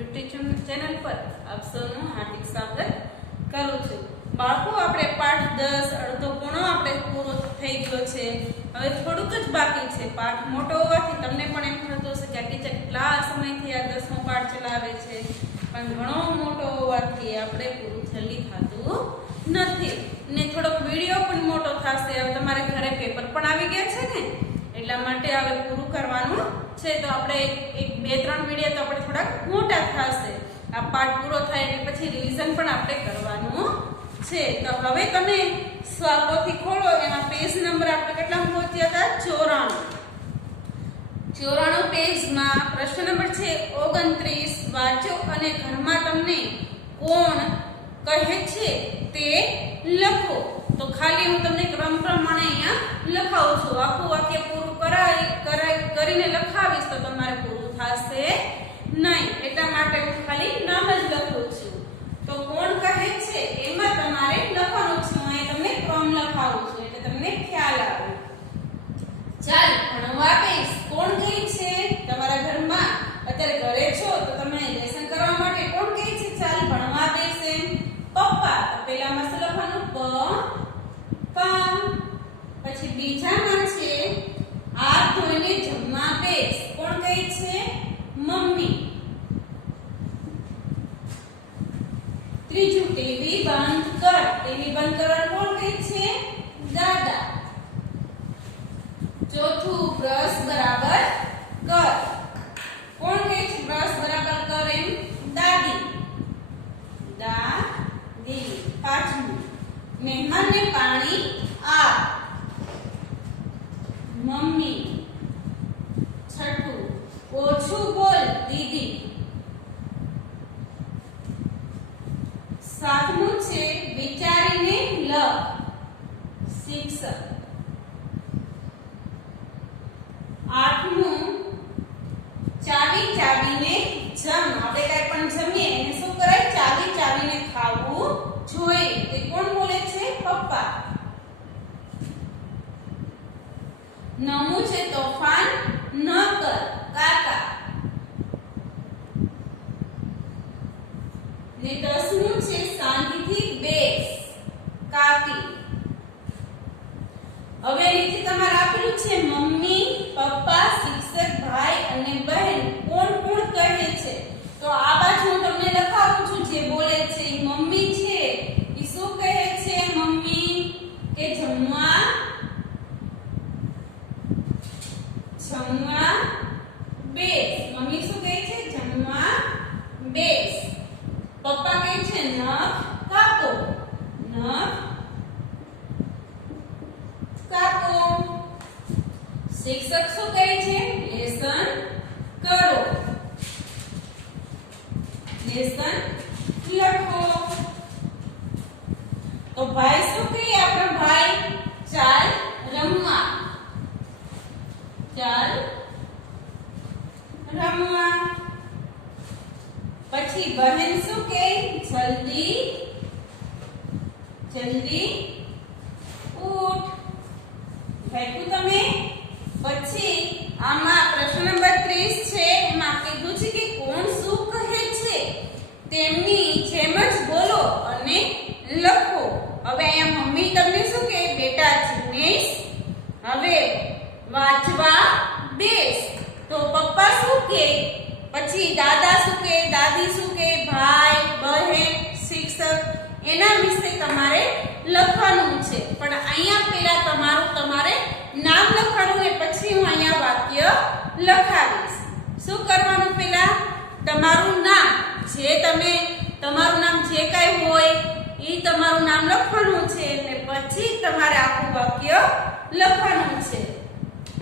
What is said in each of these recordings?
YouTube channel પર આપ સૌનું હાર્દિક સ્વાગત કરું છું। બાળકો આપણે પાઠ 10 અડધો પૂર્ણ આપણે પૂરો થઈ ગયો છે। હવે થોડુંક જ બાકી છે। પાઠ મોટો હોવાથી તમને પણ એમ થતું હશે કે આ ટીચર કેટલા સમયથી આ 10મો પાઠ ચલાવે છે, પણ ઘણો મોટો હોવાથી આપણે પૂરું જલ્દી થતું નથી ને થોડોક વિડીયો પણ મોટો થશે। હવે તમારે ઘરે પેપર પણ આવી ગયા છે ને, એટલા માટે હવે પૂરું કરવાનું છે। તો આપણે એક બે ત્રણ વિડીયો તો આપણે થોડાક મોટા થશે। આ પાઠ પૂરો થાય એટલે પછી રિવિઝન પણ આપણે કરવાનું છે। તો હવે તમે સ્વાપોથી ખોલો, એમાં પેજ નંબર આપણે કેટલા પહોંચ્યા હતા? 94 પેજમાં પ્રશ્ન નંબર છે 29। વાંચો અને ઘરમાં તમને કોણ કહે છે તે લખો। તો ખાલી હું તમને ક્રમ પ્રમાણે અહીંયા લખાવું છું। આખું વાક્ય પૂરું કરીને લખાવીશ તો તમારે પૂરું થશે નહીં, એટલા માટે હું ખાલી નામ જ લખું છું। તો કોણ કહે છે એમાં તમારે લખવાનું છે। હું અહીંયા તમને ક્રમ લખાવું છું એટલે તમને ખ્યાલ આવે। ચાલ ભણવા બેસ। કોણ કહે છે? તમારા ઘરમાં અત્યારે ઘરે છો તો તમે લેસન કરવા માટે કોણ કહે છે ચાલ ભણવા બેસે? પપ્પા। તો પહેલામાં શું લખવાનું? પપ્પા। પછી બીજામાં છે હાથ ધોઈને જમવા બેસ। કોણ કહે છે? મમ્મી। ત્રીજું ટીવી બંધ કર। ટીવી બંધ કરવાનું કોણ કહે છે? દાદા। ચોથું બ્રશ બરાબર કર। કોણ કહે છે બ્રશ બરાબર કર એમ? દાદી। પાંચમું મહેમાનને પાણી આપ। મમ્મી। છઠ્ઠું ઓછું બોલ દીદી। સાતમું છે વિચારીને લખ। શિક્ષક। આઠમું ચાવી ચાવીને જમ। આપણે કઈ પણ જમીએ એને શું કરાય? ચાવી ચાવીને ખાવું જોઈએ। તે કોણ બોલે છે? પપ્પા। નવમું છે તોફાન ન કર। કાકા। ને 10મું છે શાંતિથી બેસ। કાકી। હવે નીચે તમારે આપેલું છે મમ્મી, પપ્પા, શિક્ષક, ભાઈ અને બહેન કોણ કોણ કહે છે? તો આ બાજુ હું તમને લખાવું છું જે બોલે છે એ મમ્મી છે। એ શું કહે છે મમ્મી? કે જમવા બેસ। મમ્મી શું કહે છે? જમવા બેસ। પપ્પા કહે છે નખ કાપો। નખ કાપો। શિક્ષક શું કહે છે? લેસન કરો। લેસન લખો। તો ભાઈ શું કહે? આપણો ભાઈ ચાલ રમવા। ચાલ રમવા। પછી બહેન શું કહે? જલ્દી જલ્દી ઉઠ। લખ્યું તમે? પછી આમાં પ્રશ્ન નંબર 30 છે, એમાં કીધું છે કે કોણ શું કહે છે તેમની જેમ જ બોલો અને લખો। હવે અહીંયા મમ્મી તમને શું કહે? બેટા જીનેશ હવે વાંચવા બેસ। તો પપ્પા શું કહે? પછી દાદા શું કહે? દાદી શું કહે? ભાઈ બહેન શિક્ષક એના વિશે તમારે લખવાનું છે। પણ અહીંયા પહેલા તમારે નામ લખવાનું ને પછી હું અહીંયા વાક્ય લખાવીશ। શું કરવાનું? પહેલા તમારું નામ તમારું નામ જે કાંઈ હોય એ તમારું નામ લખવાનું છે અને પછી તમારે આખું વાક્ય લખવાનું છે।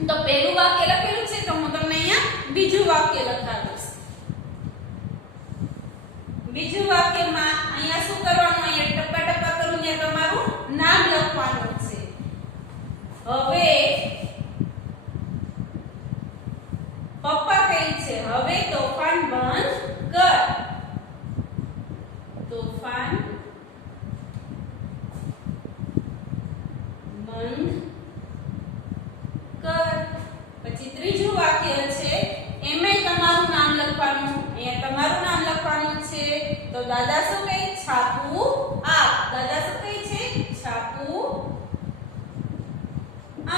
તો પહેલું વાક્ય લખેલું છે તો હું તમને અહીંયા બીજું વાક્ય લખાવીશ। બીજું વાક્યમાં અહીંયા શું કરવાનું? અહીંયા ટપકા ટપકા કરું ત્યાં તમારું નામ લખવાનું છે। હવે પપ્પા કહે છે હવે તોફાન બંધ કર। તોફાન બંધ કર। પછી ત્રીજું વાક્ય છે એમાં તમારું નામ લખવાનું। અહીંયા તમારું નામ તો દાદા શું કહે? છાપું આપ. દાદા શું કહે છે? છાપું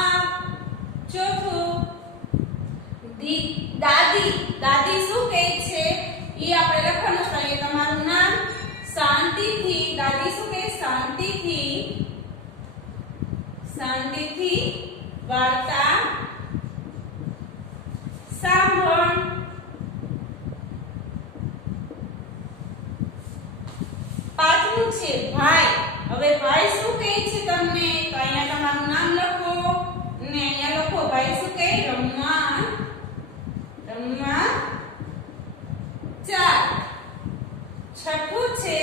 આપ. ચોથું દાદી. દાદી શું કહે છે? એ આપણે લખવાનું છે. અહીંયા તમારું નામ. શાંતિથી. દાદી શું કહે? શાંતિથી. શાંતિથી વાર્તા સાંભળ. પાંચમું છે ભાઈ. હવે ભાઈ શું કહે છે તમને? તો અહીંયા તમારું નામ લખો ને અહીંયા લખો ભાઈ શું કહે? રમવા રમવા ચાલ. છઠ્ઠું છે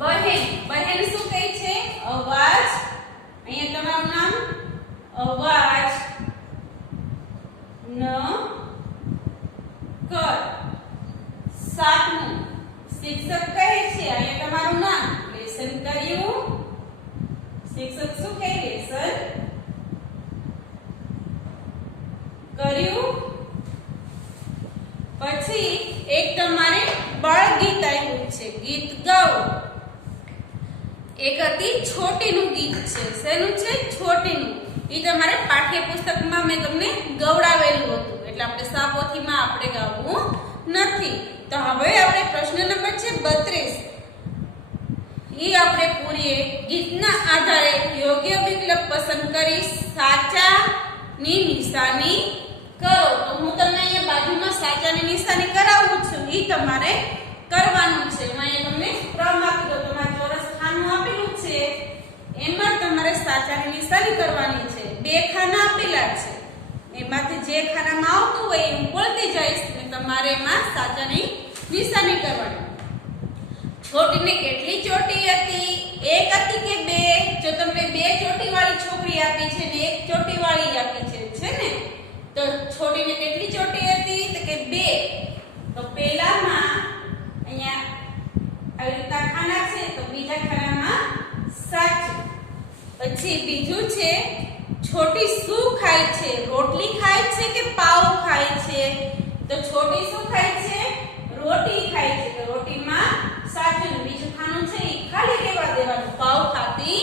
બહેન. બહેન શું કહે છે? અવાજ. અહીંયા તમારું નામ. અવાજ ન કર. સાતમું શિક્ષક કહે છે. અહીંયા તમારું નામ. લેસન કર્યું. શિક્ષક શું કહે? લેસન કર્યું. પછી એક તમારે બાળ ગીત આવ્યું છે. ગીત ગાઓ. એક હતી છોટીનું ગીત છે. શેનું છે? છોટીનું. એ તમારે પાઠ્યપુસ્તકમાં મેં તમને ગવડાવેલું હતું, એટલે આપણે સાપોથીમાં આપણે ગાવું નથી. તો હવે આપણે પ્રશ્ન નંબર છે 32. એ આપણે પૂરીએ. ગીતના આધારે યોગ્ય વિકલ્પ પસંદ કરી સાચાની નિશાની કરો. તો હું તમને અહીંયા બાજુમાં સાચાની નિશાની કરાવું છું. એ તમારે કરવાનું છે. હું અહીંયા તમને ક્રમ આપી દઉં. તમારે ચોરસ ખાનું આપેલું છે, એમાં તમારે સાચાની નિશાની કરવાની છે. 2 ખાના આપેલા છે, એમાંથી જે ખાનામાં આવતું હોય હું બોલતી જઈશ અને તમારે એમાં સાચાની નિશાની કરવાની. છોટીને કેટલી ચોટી હતી? 1 હતી કે 2? જો તમને 2 ચોટી વાળી છોકરી આપી છે ને 1 ચોટી વાળી આપી છે ને, તો છોટીને કેટલી ચોટી હતી? તો કે 2. તો પહેલામાં અહીંયા આવી રીતના ખાના છે, તો બીજા ખાનામાં સાચું. પછી બીજું છે છોટી શું ખાય છે? રોટલી ખાય છે કે પાવ ખાય છે? તો છોટી શું ખાય છે? રોટી ખાય છે. તો રોટીમાં સાચું. બીજું ખાનું છે એ ખાલી રહેવા દેવાનું. પાવ ખાતી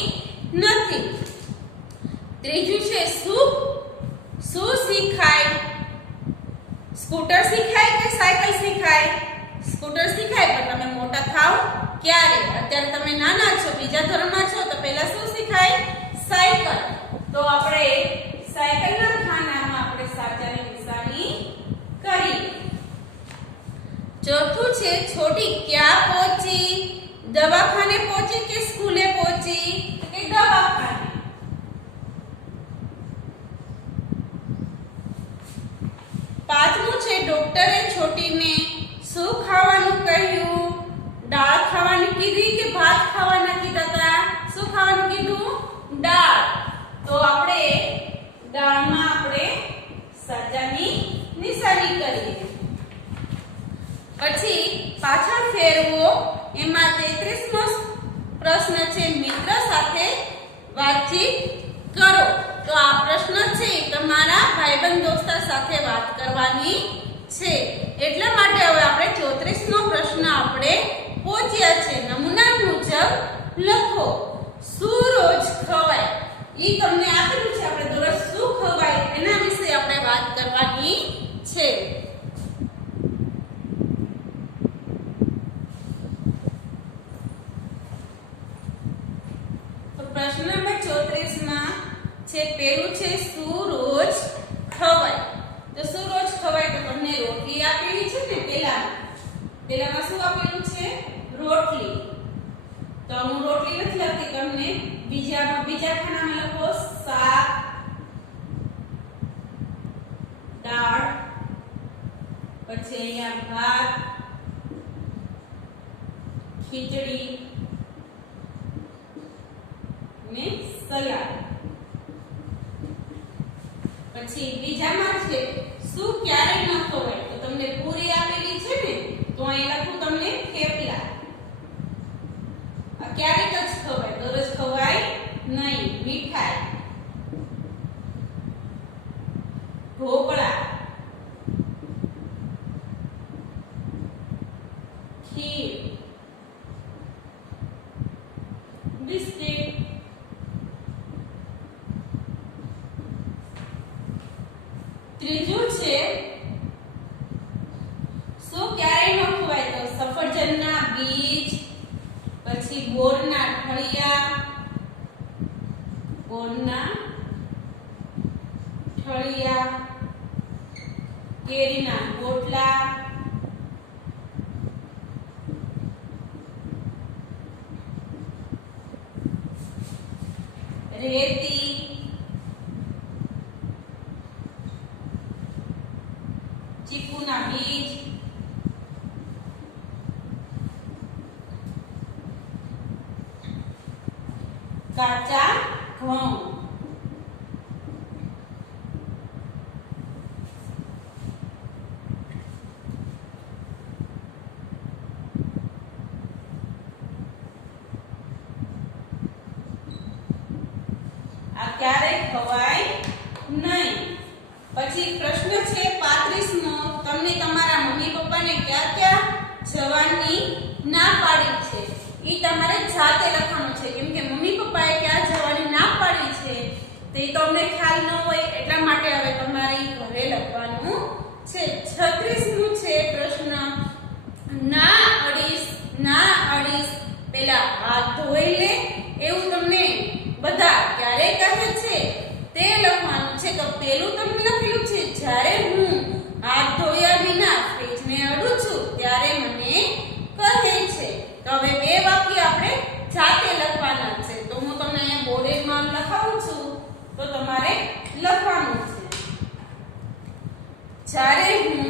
નથી. ત્રીજું છે શું શીખાય? સ્કૂટર શીખાય કે સાયકલ શીખાય? સ્કૂટર શીખાય, પણ તમે મોટા થાવ ક્યારે? અત્યારે તમે નાના છો, બીજા ધોરણમાં છો, તો પહેલા શું શીખાય? સાયકલ. તો આપણે સાયકલના ખાનામાં આપણે સાચાની નિશાની કરી. ચોથું છે છોટી ક્યાં પહોંચી? દવાખાને પહોંચી કે સ્કૂલે પહોંચી? કે દવાખાને. પાંચમું છે ડોક્ટરે છોટીને શું ખાવાનું કહ્યું? દાળ ખાવાની કીધી કે ભાત ખાવાના કીધા હતા? શું ખાવાનું કીધું? દાળ. તો આપણે દાળમાં આપણે સાચાની નિશાની કરીએ. પછી પાછળ ફેરવો. એમાં 33મો પ્રશ્ન છે મિત્ર સાથે વાતચીત કરો. તો આ પ્રશ્ન છે તમારા ભાઈબંધ દોસ્તર સાથે વાત કરવાની છે. એટલા માટે હવે આપણે 34મો પ્રશ્ન આપણે પહોંચ્યા છે. નમૂના મુજબ લખો. શું રોજ ખવાય? ઈ તમને આપેલું છે. આપણે દરરોજ શું ખવાય એના વિશે આપણે વાત કરવાની છે. તો પ્રશ્ન નંબર 34 માં છે પેલું છે શું રોજ ખવાય? તો શું રોજ ખવાય? તો તમને રોટલી આપેલી છે ને. પેલામાં શું આપેલું છે? રોટલી. તો હું રોટલી નથી લખતી, તમને બીજા ખાનામાં લખો શાક, દાળ, પછી અહીંયા ભાત, ખીચડી ને સલાડ. પછી બીજામાં છે શું ક્યારેય ન ખવાય? તો તમને પૂરી આપેલી છે ને, તો અહીં લખું તમને થેપલા. ક્યારેક જ ખવાય, દરરોજ ખવાય નહીં. મીઠાઈ, ઢોકળા, પછી બોરના ઠળિયા, બોરના ઠળિયા, કેરીના ગોટલા, રેતી, ચીકુના બીજ, કાચા ઘઉં, આ ક્યારે ખવાય નહીં. પછી પ્રશ્ન છે 35મો, તમને તમારા મમ્મી પપ્પાને ક્યાં ક્યાં જવાની ના પાડી છે ઈ તમારે જાતે લખવાનું છે, કેમ કે મમ્મી પપ્પાએ ક્યાં જવાની ના પાડી છે તે તમને ખ્યાલ ન હોય એટલા માટે હવે તમારે ઘરે લખવાનું છે. 36મું છે પ્રશ્ન, ના અડીશ પેલા હાથ ધોઈ લે એવું તમને બધા ક્યારે કહે છે તે લખવાનું છે. તો પેલું તમને લખેલું છે, જ્યારે હું હાથ ધોયા વિના ફ્રીજને અડું છું ત્યારે મને કહે છે. તો હવે બે વાક્ય આપણે જાતે લખવાના છે. તો હું તમને અહીંયા બોર્ડમાં લખાવું છું તો તમારે લખવાનું છે, જ્યારે હું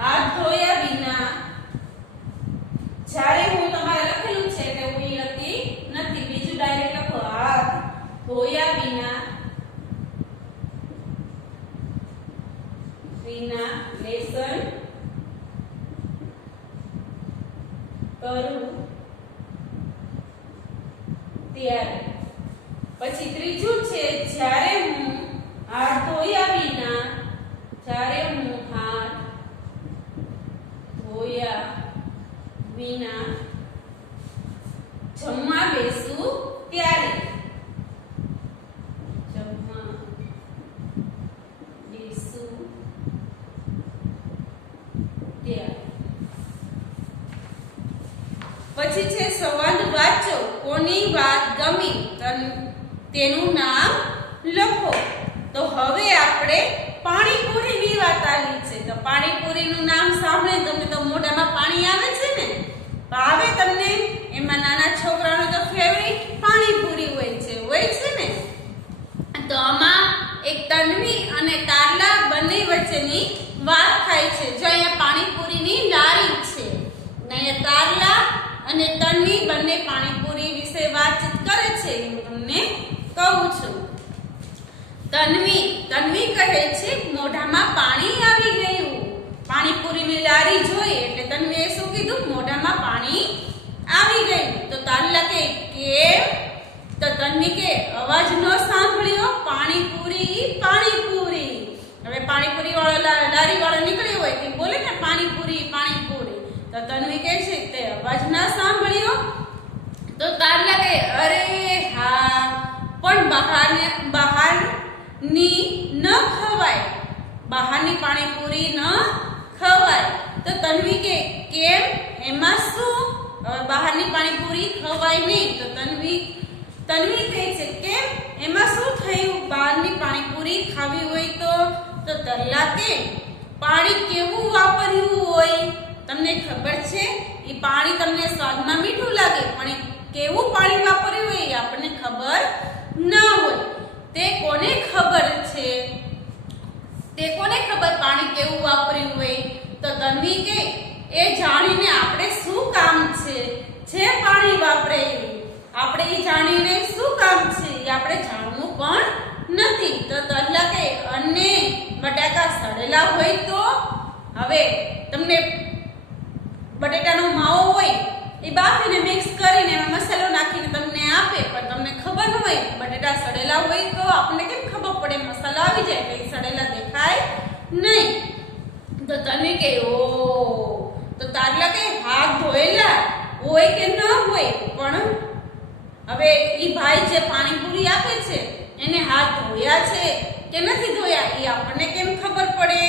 હાથ ધોયા વિના, જ્યારે હું તમારે લખેલું છે એટલે હું લખતી નથી, બીજું ડાયરેક્ટ લખો, હાથ ધોયા વિના લેસન કરું ત્યારે. પછી ત્રીજું છે, જ્યારે હું હાથ ધોયા વિના જમવા બેસું ત્યારે. પછી છે સંવાદ વાંચો, કોની વાત ગમી તેનું નામ લખો. તો હવે આપણે પાણીપુરીની વાત આવી છે. તો પાણીપુરીનું નામ સાંભળે તમને તો મોઢામાં પાણી આવે છે ને, ભાવે તમને? એમાં નાના છોકરાઓનો તો ફેવરિટ પાણીપુરી હોય છે ને. તો આમાં એક તન્વી અને તારલા બંને વચ્ચેની વાત થાય છે. જો અહીંયા પાણીપુરીની લારી છે, અહીંયા તારલા અને તન્વી બંને પાણીપુરી વિશે વાતચીત કરે છે. હું તમને કહું છું. તન્વી કહે છે, મોઢામાં પાણી આવી ગયું. પાણીપુરીની લારી જોઈ એટલે તન્વીએ શું કીધું? મોઢામાં પાણી આવી ગયું. તો તારલા કે કેમ? તો તન્વી કે અવાજ ન સાંભળ્યો, પાણીપુરી. હવે પાણીપુરી વાળો લારી વાળો નીકળ્યો હોય કે બોલે ને પાણીપુરી. તો તન્વી કહે છે તે અવાજ ના સાંભળ્યો. તો તારલા કહે અરે હા, પણ બહારની ન ખવાય, બહારની પાણીપુરી ન ખવાય. તો તન્વી કે કેમ? એમાં શું? બહારની પાણીપુરી ખવાય નહીં. તો તન્વી કહે છે કેમ? એમાં શું થયું? બહારની પાણીપુરી ખાવી હોય તો તરલા કે પાણી કેવું વાપર્યું હોય તમને ખબર છે? એ પાણી તમને સ્વાદમાં મીઠું લાગે, પણ કેવું પાણી વાપર્યું હોય એ આપણને ખબર ના હોય. તે કોને ખબર છે? તે કોને ખબર પાણી કેવું વાપર્યું હોય? તો તન્વી કે એ જાણીને આપણે શું કામ છે? જે પાણી વાપરે આપણે એ જાણીને શું કામ છે એ આપણે જાણવું પણ નથી. તો તરલા કે અને બટાકા સડેલા હોય તો? હવે તમને બટેટાનો માવો હોય એ બાફીને મિક્સ કરીને એમાં મસાલો નાખીને તમને આપે, પણ તમને ખબર ન હોય બટેટા સડેલા હોય તો આપણને કેમ ખબર પડે? મસાલો આવી જાય એટલે સડેલા દેખાય નહીં. તો તને કે ઓ, તો તારલા કે હાથ ધોયેલા હોય કે ન હોય, પણ હવે ઈ ભાઈ જે પાણીપુરી આપે છે એને હાથ ધોયા છે કે નથી ધોયા એ આપણને કેમ ખબર પડે?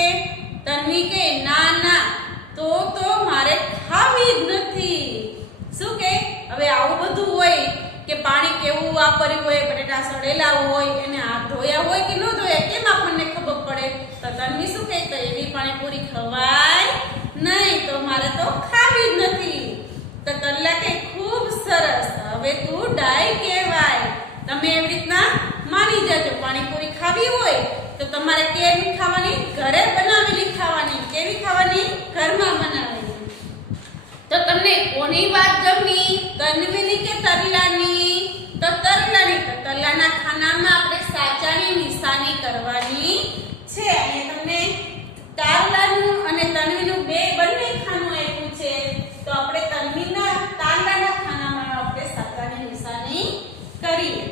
તન્વી કે ના તો મારે ખાવી જ નથી. શું કે હવે આવું બધું હોય કે પાણી કેવું વાપર્યું હોય, બટેટા સડેલા હોય, એને હાથ ધોયા હોય કે ન ધોયા, કેમ આપણને ખબર પડે? તો તન્વી શું કહે? તો એવી પાણીપુરી ખવાય નહીં, તો મારે તો ખાવી જ નથી. તો તલ્લા કે ખૂબ સરસ, હવે તું ડાય કહેવાય. તમે એવી રીતના માની જજો. પાણીપુરી ખાવી હોય તો તમારે કેવી ખાવાની? ઘરે બનાવેલી ખાવાની. કેવી ખાવાની? ઘરમાં બનાવેલી. તો તમને કોની વાત ગમી? તન્વીની કે તરલાની? તો તરલાની. તો તરલાના ખાનામાં આપણે સાચાની નિશાની કરવાની છે. અહીંયા તમને તારલાનું અને તન્વીનું બંને ખાનું આપ્યું છે. તો આપણે તારલાના ખાનામાં આપણે સાચાની નિશાની કરીએ.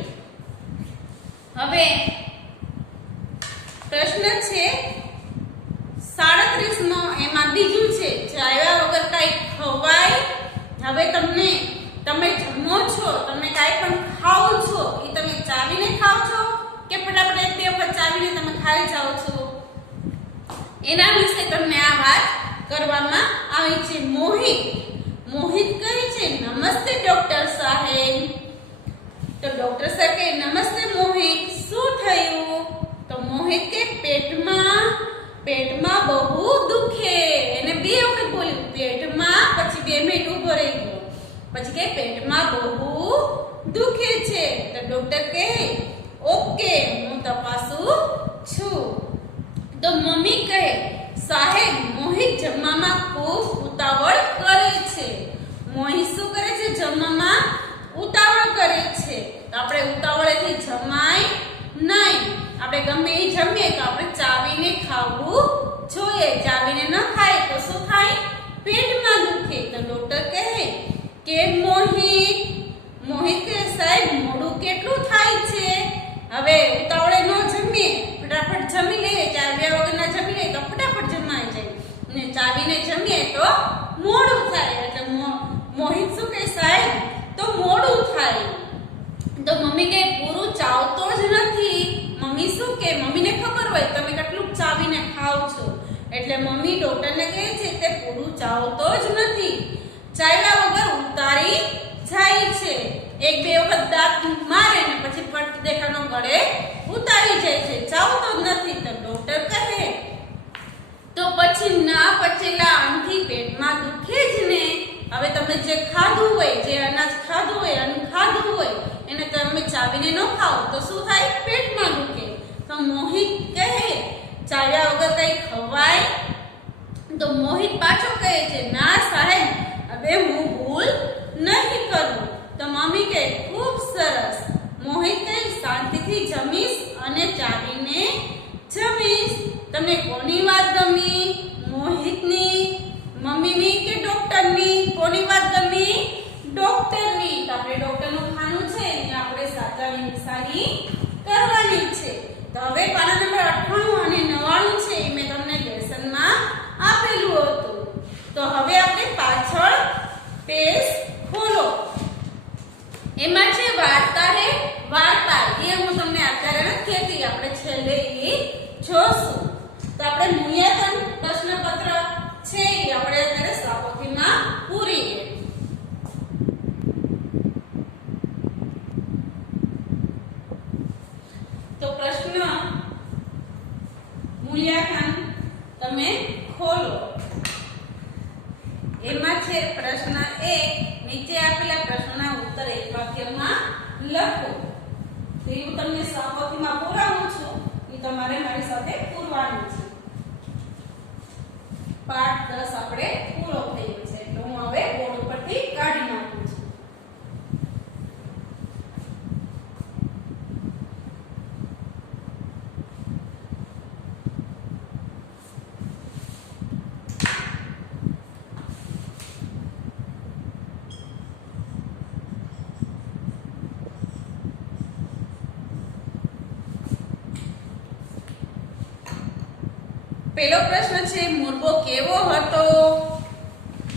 હવે પ્રશ્ન છે 37 નો, એમાં બીજું છે ચાવ્યા વગર કઈ ખવાય. હવે તમે જમો છો, તમે કાંઈ પણ ખાઓ છો, એ તમે ચાવીને ખાઓ છો કે ફટાફટ એક બે વખત ચાવીને તમે ખાઈ જાઓ છો? એના વિશે તમને આ વાત કરવામાં આવી છે. મોહિત કહે છે, નમસ્તે ડોક્ટર સાહેબ. તો ડોક્ટર સાહેબ કહે, નમસ્તે મોહિત, શું થયું? તો મોહિત કે પેટમાં બહુ દુખે. એને બે વખત બોલ્યું પેટમાં, પછી 2 મિનિટ ઊભો રહી ગયો, પછી કે પેટમાં બહુ દુખે છે. તો ડોક્ટર કહે, ઓકે, હું તપાસું છું. તો મમ્મી કહે, સાહેબ, મોહિત જમવામાં ખૂબ ઉતાવળ કરે છે. મોહિત શું કરે છે? જમવામાં ઉતાવળ કરે છે. તો આપણે ઉતાવળેથી જમાય નહીં. આપણે ગમે એ જમીએ તો આપણે ચાવીને ખાવું જોઈએ. ચાવીને ન ખાય તો શું થાય? પેટમાં દુખે. તો ડોક્ટર કહે કે મોહિત કહે, સાહેબ, મોડું કેટલું થાય છે? હવે ઉતાવળે ન જમીએ, ફટાફટ જમી લઈએ. ચાવ્યા વગરના જમી લઈએ તો ફટાફટ જમાઈ જાય, અને ચાવીને જમીએ તો મોડું થાય. એટલે મોહિત શું કહે, સાહેબ, તો મોડું થાય. તો મમ્મી કહે, પૂરું ચાવતો જ નથી. મમ્મી શું કહે? મમ્મીને ખબર હોય તમે કેટલું ચાવીને ખાવ છો, એટલે મમ્મી ડોક્ટરને કહે છે તે પૂરું ચાવતો જ નથી, ચાવ્યા વગર ઉતારી જાય છે. 1-2 વખત દાંત મારે ને પછી ફટ દેખાનો ગળે ઉતારી જાય છે, ચાવતો જ નથી. તો ડોક્ટર કહે, તો પછી ના પચેલા અન્નથી પેટમાં દુખે જ ને. હવે તમે જે ખાધું હોય, જે અનાજ ખાધું હોય, અન્ન ખાધું હોય, એને તમે ચાવીને ન ખાઓ તો શું થાય? પેટમાં દુખે. તો મોહિત કહે, ચાવ્યા વગર કઈ ખવાય? તો મોહિત પાછો કહે છે, ના સાહેબ, હવે હું ભૂલ નહીં કરું. તો મમ્મી કહે, ખૂબ સરસ. મોહિત કહે, શાંતિથી જમીશ અને ચાવીને જમીશ. તમને કોની વાત ગમી? મોહિતની, મમ્મીની કે ડોક્ટરની? કોની વાત ગમી? ડોક્ટરની. તો આપણે ડોક્ટરનું ખાનું છે એને આપણે સાચાની નિશાની કરવાની છે. તો હવે પાના નંબર 98 અને 99 છે એ મેં તમને લેસનમાં આપેલું હતું. તો હવે આપણે પાછળ પેજ ખોલો. એમાં છે વાર્તા રે વાર્તા. એ હું તમને અત્યારે નથી કહેતી, આપણે છેલ્લે એ જોશું. તો આપણે મૂલ્યાંકન પ્રશ્નપત્ર છે એ આપણે અત્યારે સાપોથીમાં પૂરીએ. તો પ્રશ્ન મૂલ્યાંકન તમે ખોલો. એમાં છે પ્રશ્ન 1, નીચે આપેલા પ્રશ્નના ઉત્તર એક વાક્યમાં લખો. તો હું તમને સાપોથીમાં પુરાવું છું, એ તમારે મારી સાથે પૂરવાનું છે. પાઠ 10 આપણે પૂરો થયો છે, એટલે હું હવે બોર્ડ ઉપરથી કાઢી નાખું છું. પહેલો પ્રશ્ન છે, મુરબો કેવો હતો?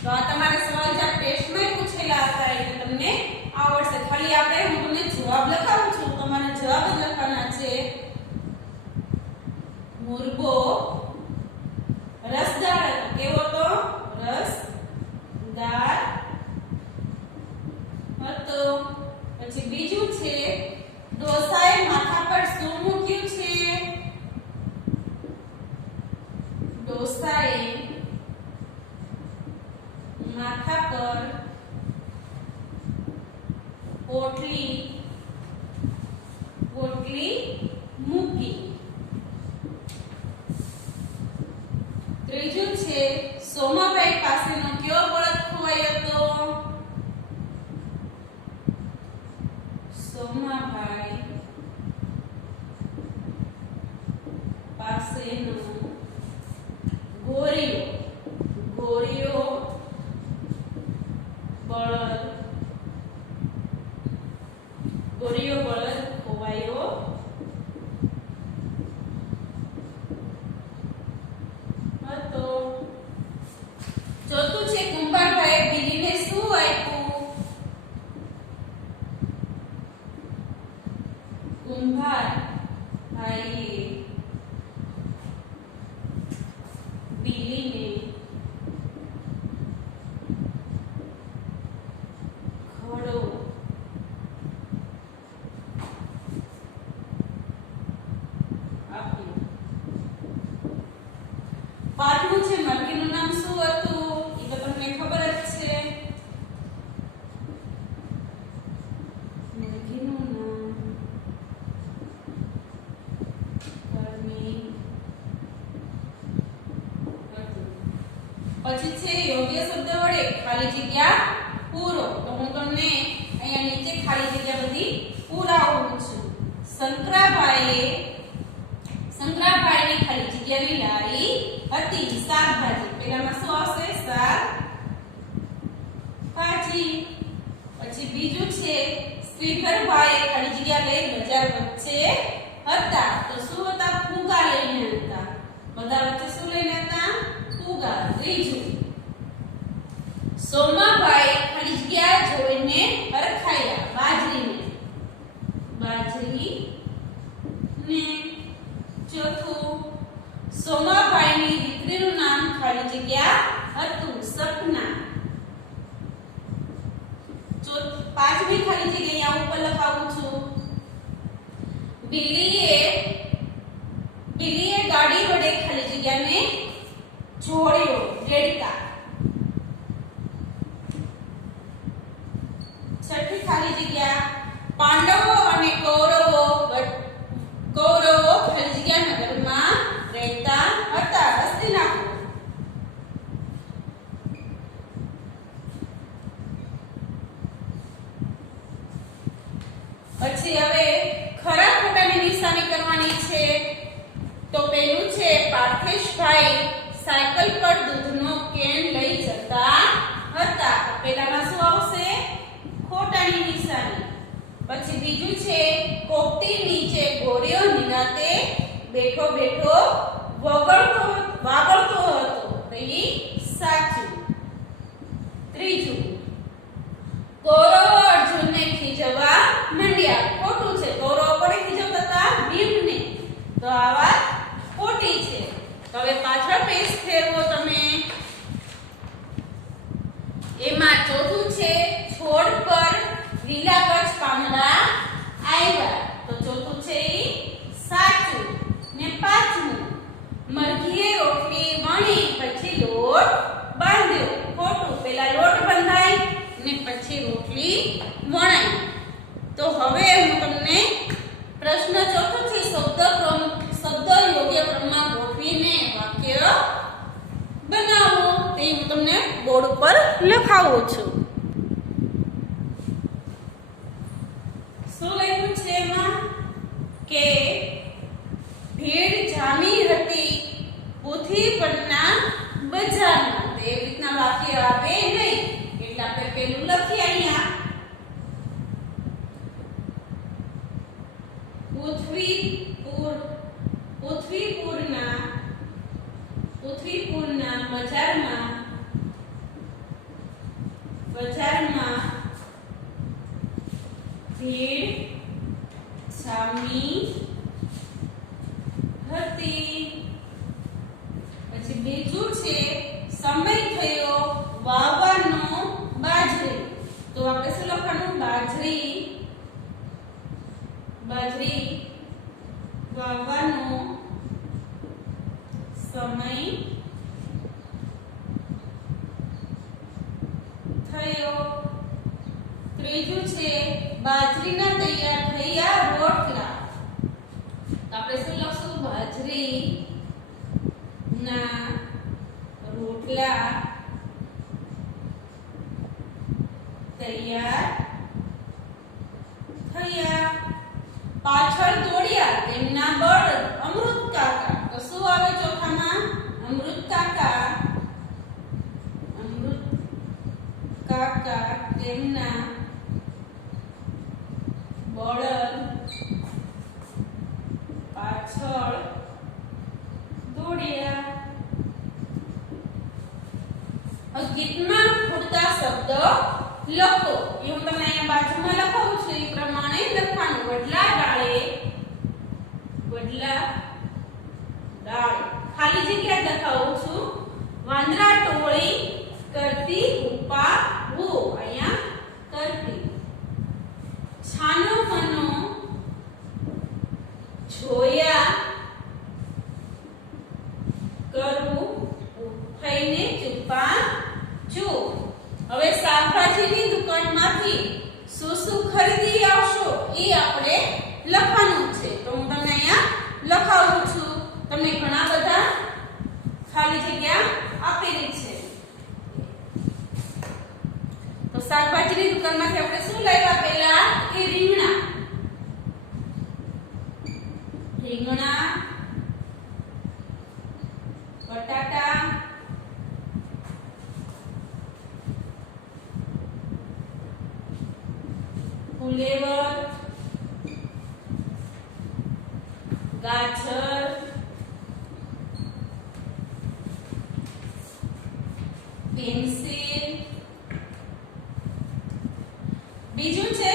તો આ તમારા સવાલ જે ટેસ્ટમાં પૂછેલા હતા એટલે તમને આવડશે. ખાલી આપણે હું તમને જવાબ લખાવું છું, તમારે જવાબ જ લખવાના છે. મુરબો રસદાર હતો. કેવો હતો? રસદાર હતો. માથા પર પોટલી મૂકી. ત્રીજું છે સોમાભાઈ પાસેનો કયો બળદ ખોવાયો હતો? સોમાભાઈ પાસેનો ગોરીઓ બળદ ખોવાયો હતો. ચોથું છે કુંભારભાઈએ બિલીને શું આપ્યું? કુંભારભાઈએ બિલીને ઘડો આપ્યો. પાંચમું છે મરઘીનું નામ શું હતું? એ તો તમને ખબર જ છે. મરઘીનું નામ ગરમી હતું. પછી છે યોગ્ય શબ્દ વડે ખાલી જગ્યા પૂરો. તો હું તમને અહીંયા નીચે ખાલી જગ્યા બધી પૂરાવું છું. શંકરાભાઈની ખાલી જગ્યાની લારી હતી. શાકભાજી પેલામાં શું આવશે? શાકભાજી. પછી બીજું છે શ્રીધરભાઈએ ખાલી જગ્યા લઈ બજાર વચ્ચે હતા. તો શું હતા? ફુગા લઈને હતા. બધા વચ્ચે શું લઈને હતા? ફુગા. ત્રીજું સોમાભાઈ ખાલી જગ્યા જોઈને હરખાયા. બાજરી ને. ચોથું સોમાભાઈની દીકરીનું નામ ખાલી જગ્યા હતું. સપના. પાંચમી ખાલી જગ્યા અહીંયા ઉપર લખાવું છું. બિલ્લીએ ગાડી વડે ખાલી જગ્યાને જોડ્યો. રેડકા. છઠ્ઠી ખાલી જગ્યા પાંડવો અને કૌરવો ખાલી જગ્યા નગરમાં રહેતા હતા. હસ્તિનાપુર. પછી હવે ખરા ખોટાની નિશાની કરવાની છે. તો પેલું છે પાર્થેશભાઈ સાયકલ પર દૂધનો કેન લઈ જતા હતા. પેલામાં શું આવશે? ખોટાની નિશાની. પછી બીજું છે કોકટી નીચે ગોરીઓ નિરાતે બેઠો વાગડતો હતો. તો એ સાચું. ત્રીજું કૌરવો અર્જુનને ખીજવવા માંડ્યા. ખોટું છે. કૌરવો કોને ખીજવતા હતા? ભીમને. તો આ વાત ખોટી છે. તો હવે પાછળ પેજ ફેરવો તમે. એમાં ચોથું છે છોડ પર લીલા કચ્છ પાંદડા આવ્યા. તો ચોથું છે ઈ સાચું. ને પાંચમું મરઘીએ રોટલી વણી પછી લોટ બાંધ્યો. ખોટું. પેલા લોટ બંધાય ને પછી રોટલી વણાય. તો હવે હું તમને પ્રશ્ન ચોથો છે શબ્દ યોગ્ય ક્રમમાં ગોઠવીને વાક્ય બનાવો. તે હું તમને બોર્ડ ઉપર લખાવું છું. શું લખ્યું છે એમાં? કે ભીડ જામી હતી પૃથ્વી પરના બજારમાં. તો એ રીતના વાક્ય આવે નહીં. એટલે આપણે પેલું લખીએ અહીંયા પૃથ્વીપુરના બજારમાં ભીડ જામી હતી. પછી બીજું છે સમય થયો વાવવાનો બાજરી. તો આપણે શું લખવાનું? બાજરી વાવવાનો સમય બીજું છે બાજરીના તૈયાર થયા રોટલા. તો આપણે શું લખશું? બાજરીના રોટલા તૈયાર થયા. પાછળ દોડ્યા તેમના બળદ અમૃત કાકા. તો શું આવે ચોથામાં? અમૃત કાકા. અમૃત કાકા તેમના બળદ પાછળ દોડ્યા. ગીતમાં ખૂટતા શબ્દ લખો. એ હું તમને અહીંયા બાજુમાં લખાવું છું. એ પ્રમાણે લખવાનું. વડલા ડાળે, વડલા ડાળે ખાલી જગ્યા લખાવું છું. વાંદરા ટોળી કરતી ઉપા હો. અહીંયા કરતી. છાનો મનો જોયા કરવું થઈને ચૂપા જો. હવે શાકભાજીની દુકાનમાંથી શું શું ખરીદી આવશો એ આપણે લખવાનું છે. તો હું તમને અહીંયા લખાવું છું. તમને ઘણા બધા ખાલી જગ્યા આપેલી છે. તો શાકભાજીની દુકાનમાંથી આપણે શું લાવ્યા? પહેલા કે રીંગણા. રીંગણા, બટાટા, ફુલેવર, ગાજર, પેન્સિલ. બીજું છે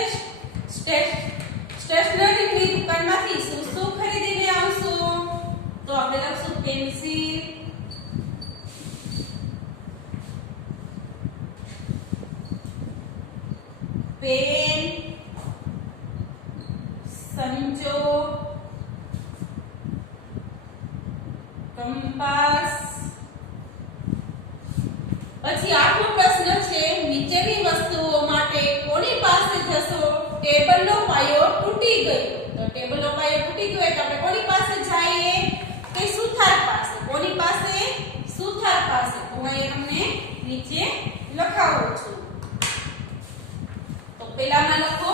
સ્ટેશનરીની દુકાનમાંથી શું શું ખરીદીને આવશો? તો આપણે લખશું પેન્સિલ, પેન, સંચો, કંપાસ. પછી આઠમો પ્રશ્ન છે નીચેની વસ્તુઓ માટે કોની પાસે જશો? ટેબલનો પાયો તૂટી ગયો. તો ટેબલનો પાયો તૂટી ગયો તો આપણે કોની પાસે જઈએ? કે સુથાર પાસે. કોની પાસે? સુથાર પાસે. તો હું અહીંયા તમને નીચે લખાવું છું. તો પહેલામાં લખો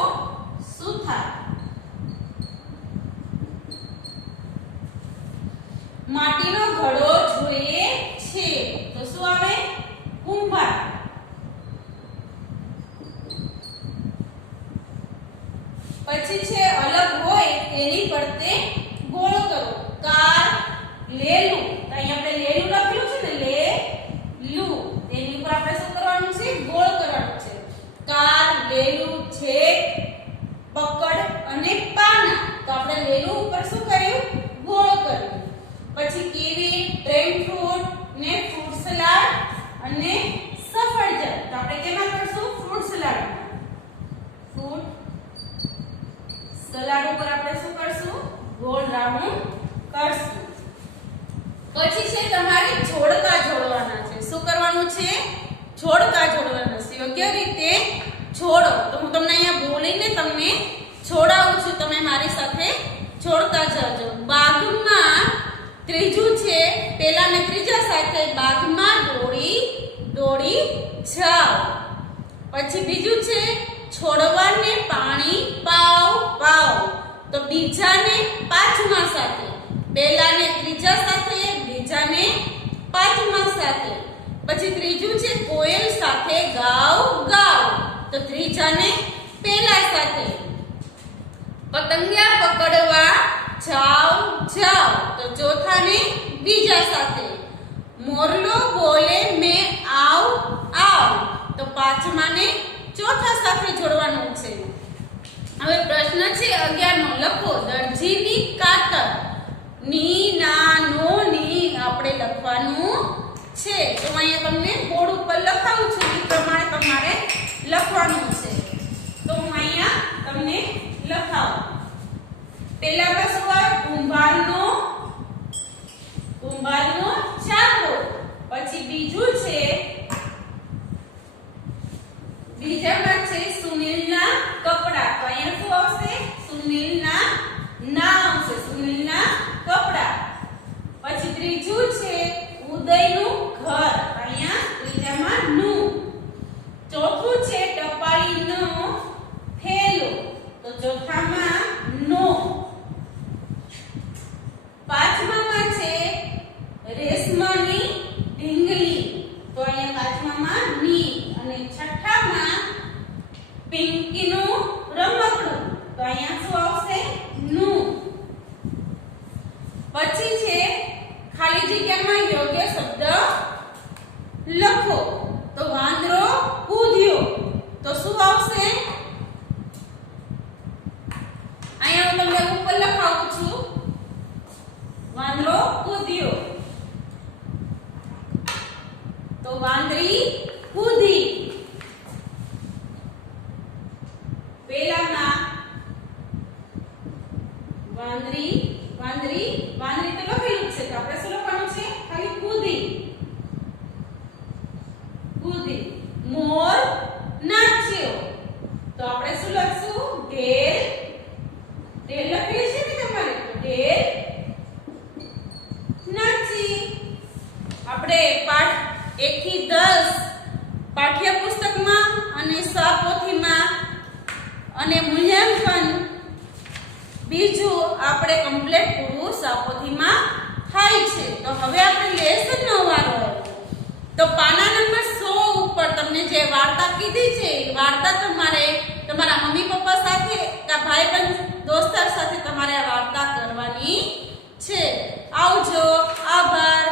સુથાર. માટીનો ઘડો જોઈએ છે. તો શું આવે? કુંભાર. પછી છે અલગ હોય તેની ફરતે ગોળ કરો. કાર, લેલું. તો અહીંયા આપણે લેલું લખ્યું છે ને, લેલું. તેની ઉપર આપણે શું કરવાનું છે? ગોળ કરવાનું છે. કાર, લેલું, છેક, પકડ અને પાના. તો આપણે લેલું ઉપર શું કર્યું? ગોળ કર્યું. પછી કીવી, ડ્રેગન ફ્રૂટ ને ફ્રૂટ સલાડ અને સફરજન. તો આપણે કેમાં કરશું? Fruit salad. ફ્રૂટ સલાડ ઉપર આપણે શું કરશું? ગોળ રાઉન્ડ કરશું. પછી છે તમારે જોડકા જોડવાના છે. શું કરવાનું છે? જોડકા જોડવાના છે. યોગ્ય રીતે જોડો. તો હું તમને અહીંયા બોલીને તમને જોડાવું છું. તમે મારી સાથે જોડતા જજો. બાગમાં ત્રીજું છે પહેલા ને ત્રીજા સાથે બાગમાં દોડી દોડી જાઓ. પછી બીજું છે છોડવાને પાણી પાવ પાવ. તો બીજાને પાંચમા સાથે. પહેલા ને ત્રીજા સાથે, બીજાને પાંચમા સાથે. પછી ત્રીજું છે કોયલ સાથે ગાવ ગાવ. તો ત્રીજાને પહેલા સાથે. પતંગિયા પકડવા જાઓ જાઓ. તો ચોથાને બીજા સાથે. મોરલો બોલે મેં આવ આવ. તો પાંચમાને ચોથા સાથે જોડવાનું છે. હવે પ્રશ્ન છે 11 નો. લખો દરજીની કાતર. ની ના નો ની આપણે લખવાનું છે. તો અહીંયા તમને બોર્ડ ઉપર લખાવું છું. એ પ્રમાણે તમારે લખવાનું છે. તો હું અહીંયા તમને લખાવું. પહેલામાં શું આવે? કુંભારનો ચાકો. પછી બીજું છે બીજામાં છે સુનિલના સુનિલના નામ છે, સુનિલના કપડા. પછી ત્રીજું છે ઉદયનું ઘર, અહીંયા ત્રીજામાં નું. ચોથું છે ટપાલીનો થેલો, તો ચોથામાં નો. પાંચમામાં છે રેશમાની ઢીંગલી, તો અહીંયા પાંચમામાં ની. અને છઠ્ઠામાં પિંકીનું રમકડું, તો અહીંયા શું આવશે? નું. પછી છે ખાલી જગ્યામાં યોગ્ય શબ્દ લખો, તો વાંદરો કૂદ્યો, તો શું આવશે? અહીંયા હું તમને ઉપર લખાવું છું, વાંદરો કૂદ્યો, તો વાંદરી કૂદી. પેલામાં વાંદરી વાંદરી વાંદરી તો લખેલું છે, તો આપણે શું લખવાનું છે? ખાલી કૂદી. કૂદી. મોર નાચ્યો, તો આપણે શું લખશું? ઢેલ. ઢેલ લખેલી છે ને તમારે, તો ઢેલ નાચી. આપણે પાઠ 1 થી 10 પાઠ્યપુસ્તકમાં અને સ્વપોથીમાં અને મૂલ્યાંકન બીજું આપણે કમ્પ્લીટ પૂરું સ્વપોથીમાં થાય છે. તો હવે આપણે લેસન નો વારો આવ્યો. તો પાના નંબર 100 ઉપર તમને જે વાર્તા કીધી છે, વાર્તા તમારે તમારા મમ્મી પપ્પા સાથે કે ભાઈ બંધ દોસ્તાર સાથે તમારે આ વાર્તા કરવાની છે. આવજો. આભાર.